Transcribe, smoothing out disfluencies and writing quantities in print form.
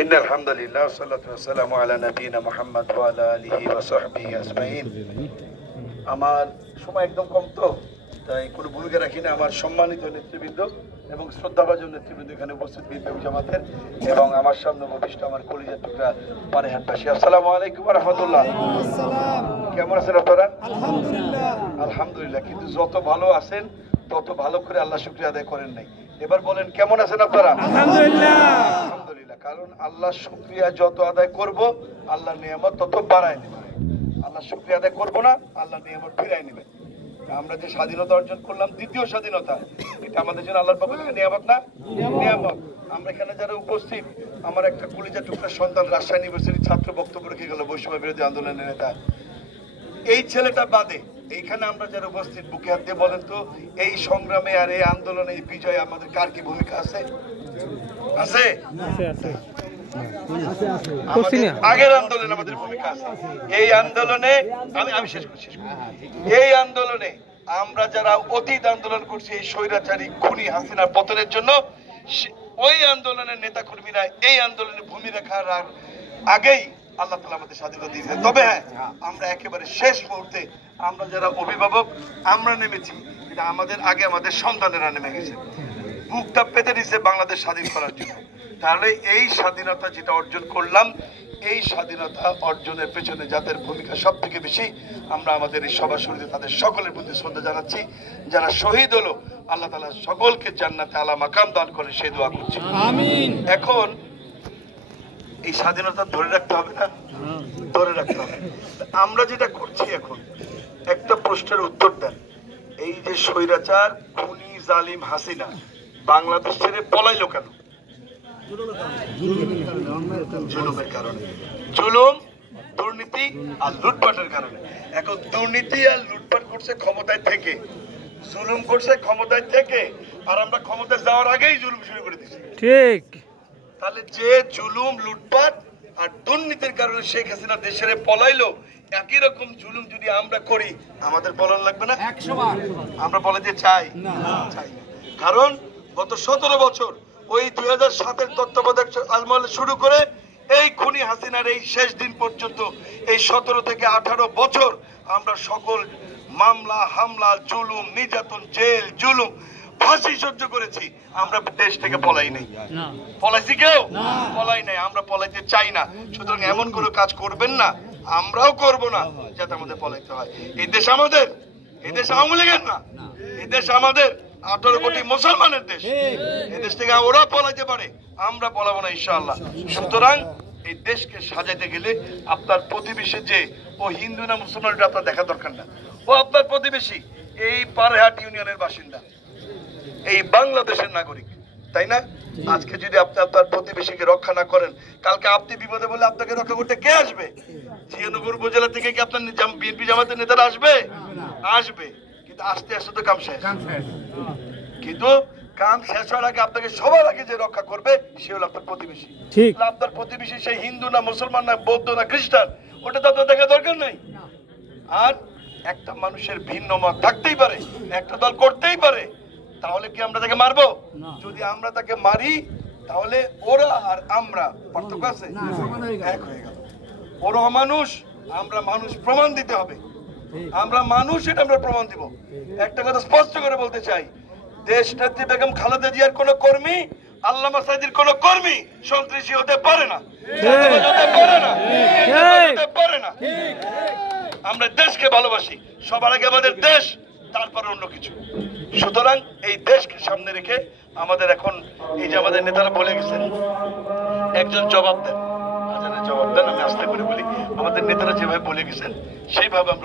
ইন্নাল হামদুলিল্লাহ সাল্লাতু ওয়াসসালামু আলা নবিয়িনা মুহাম্মদ ওয়া আলা আলিহি ওয়া সাহবিহি আজমাইন। আমার সময় একদম কম, তো তাই কোনো ভূমিকা রাখি না। আমার সম্মানিত নেতৃবৃন্দ এবং শ্রদ্ধাভাজন নেতৃবৃন্দ এখানে উপস্থিত বিএনপি জামাতের এবং আমার সামনে উপবিষ্ট আমার কলিজার টুকরা পারেহাটবাসী, আসসালামু আলাইকুম ওয়া রাহমাতুল্লাহ। কেমন আছেন আপনারা? আলহামদুলিল্লাহ। আলহামদুলিল্লাহ। কিন্তু যত ভালো আছেন তত ভালো করে আল্লাহ শুকরিয়া আদায় করেন নাই। এবার বলেন কেমন আছেন আপনারা? আলহামদুলিল্লাহ। আলহামদুলিল্লাহ। কারণ আল্লাহ শুকরিয়া যত আদায় করব আল্লাহর নিয়ামত তত বাড়ায় নেবে। আল্লাহ শুকরিয়া আদায় করবো না, আল্লাহ নিয়ামত ফিরাই নেবে। আমরা যে স্বাধীনতা অর্জন করলাম, দ্বিতীয় স্বাধীনতা, এটা আমাদের জন্য আল্লাহর পক্ষ থেকে নিয়ামত না? নিয়ামত। আমরা এখানে যারা উপস্থিত, আমার একটা কলিজা টুকরা সন্তান রাজশাহী ইউনিভার্সিটির ছাত্র বক্তব্য রেখে গেল, বৈষম্য বিরোধী আন্দোলনের নেতা। এই ছেলেটা বাদে এইখানে আমরা যারা উপস্থিত, বুকে হাত দিয়ে বলেন তো, এই সংগ্রামে আর এই আন্দোলনে, এই বিজয়ে আমাদের কার কি ভূমিকা আছে? আছে? আগের আন্দোলনে আমাদের ভূমিকা আছে। এই আন্দোলনে আমি শেষ করছি। এই আন্দোলনে আমরা যারা অতীত আন্দোলন করছি এই স্বৈরাচারী খুনি হাসিনার পতনের জন্য, ওই আন্দোলনের নেতা কর্মীরা এই আন্দোলনে ভূমিকা রাখার আগেই আল্লাহ তাআলা আমাদের স্বাধীনতা দিয়েছেন। তবে হ্যাঁ, আমরা একেবারে শেষ মুহূর্তে আমরা যারা অভিভাবক আমরা নেমেছি, এটা আমাদের আগে আমাদের সন্তানেরা নেমে গেছে, বুকটা পেতে দিয়েছে বাংলাদেশ স্বাধীন করার জন্য। তাহলে এই স্বাধীনতা যেটা অর্জন করলাম, এই স্বাধীনতা অর্জনের পেছনে যাদের ভূমিকা সব থেকে বেশি, আমরা আমাদের এই সভা শুরুতে তাদের সকলের প্রতি শ্রদ্ধা জানাচ্ছি। যারা শহীদ হলো, আল্লাহ তাআলা সকলকে জান্নাতে আলা মাকাম দান করে সেই দোয়া করছি, আমিন। এখন এই স্বাধীনতা ধরে রাখতে হবে না? ধরে রাখতে হবে। আমরা যেটা করছি এখন, একটা প্রশ্নের উত্তর দেন। এই যে স্বৈরাচার খুনি জালিম হাসিনা বাংলাদেশ ছেড়ে পলাইলো কেন? জুলুমের কারণে। জুলুম, দুর্নীতি আর লুটপাটের কারণে। এখন দুর্নীতি আর লুটপাট করছে ক্ষমতায় থেকে, জুলুম করছে ক্ষমতায় থেকে, আর আমরা ক্ষমতায় যাওয়ার আগেই জুলুম শুরু করে দিচ্ছি। ঠিক। তাহলে যে জুলুম, লুটপাট আর দুর্নীতির কারণে শেখ হাসিনা দেশের পলাইলো, একই রকম জুলুম যদি আমরা করি, আমাদের পলান লাগবে না? 100 বার। আমরা পলাতে চাই না? চাই না। কারণ গত 17 বছর ওই 2007-এর তত্ত্বাবধায়ক আমলে শুরু করে এই খুনি হাসিনার এই শেষ দিন পর্যন্ত, এই 17 থেকে 18 বছর আমরা সকল মামলা, হামলা, জুলুম, নির্যাতন, জেল, জুলুম, ফাঁসি সহ্য করেছি। আমরা দেশ থেকে পলাই নাই। পলাইছি কেউ? পলাই নাই। আমরা পলাইতে চাই না। সুতরাং এমন কোনো কাজ করবেন না, আমরাও করব না যাতে আমাদের পলাইতে হয়। এই দেশ আমাদের, এই দেশ আওয়ামী লীগের না, এই দেশ আমাদের 18 কোটি মুসলমানের দেশ। এই দেশ থেকে ওরা পলাইতে পারে, আমরা পলাবো না ইনশাআল্লাহ। সুতরাং এই দেশকে সাজাইতে গেলে আপনার প্রতিবেশী যে ও হিন্দু না মুসলমান, এটা আপনার দেখা দরকার না। ও আপনার প্রতিবেশী, এই পারহাট ইউনিয়নের বাসিন্দা, এই বাংলাদেশের নাগরিক, তাই না? আজকে যদি আপনি আপনার প্রতিবেশীকে রক্ষা না করেন, কালকে আপনি বিপদে বলে আপনাকে রক্ষা করতে কে আসবে? জিয়ানগর উপজেলা থেকে কি আপনার বিএনপি জামাতের নেতারা আসবে? আসবে, কিন্তু আস্তে আস্তে তো কাম শেষ। কিন্তু কাম শেষ হওয়ার আগে আপনাকে সবার আগে যে রক্ষা করবে সে হলো আপনার প্রতিবেশী। আপনার প্রতিবেশী সেই হিন্দু না মুসলমান না বৌদ্ধ না খ্রিস্টান, ওটা তো আপনার দেখা দরকার নাই। আর একটা মানুষের ভিন্ন মত থাকতেই পারে, একটা দল করতেই পারে, তাহলে কি আমরা তাকে মারবো? যদি আমরা তাকে মারি তাহলে ওরা আর আমরা পার্থক্য আছে? এক হয়ে গেল। ওরা মানুষ, আমরা মানুষ, প্রমাণ দিতে হবে। আমরা মানুষ, এটা আমরা প্রমাণ দিব। একটা কথা স্পষ্ট করে বলতে চাই, দেশ নেত্রী বেগম খালেদা জিয়ার কোন কর্মী, আল্লামা সাঈদীর কোন কর্মী সন্ত্রাসী হতে পারে না, হতে পারে না, হতে পারে না। আমরা দেশকে ভালোবাসি, সবার আগে আমাদের দেশ, তারপর অন্য কিছু। সুতরাং এই দেশকে সামনে রেখে আমাদের এখন, এই যে আমাদের নেতারা বলে গেছেন, একজন জবাব দেন, জবাব দেন, আমি আস্থা করে বলি, আমাদের নেতারা যেভাবে বলে গেছেন সেইভাবে আমরা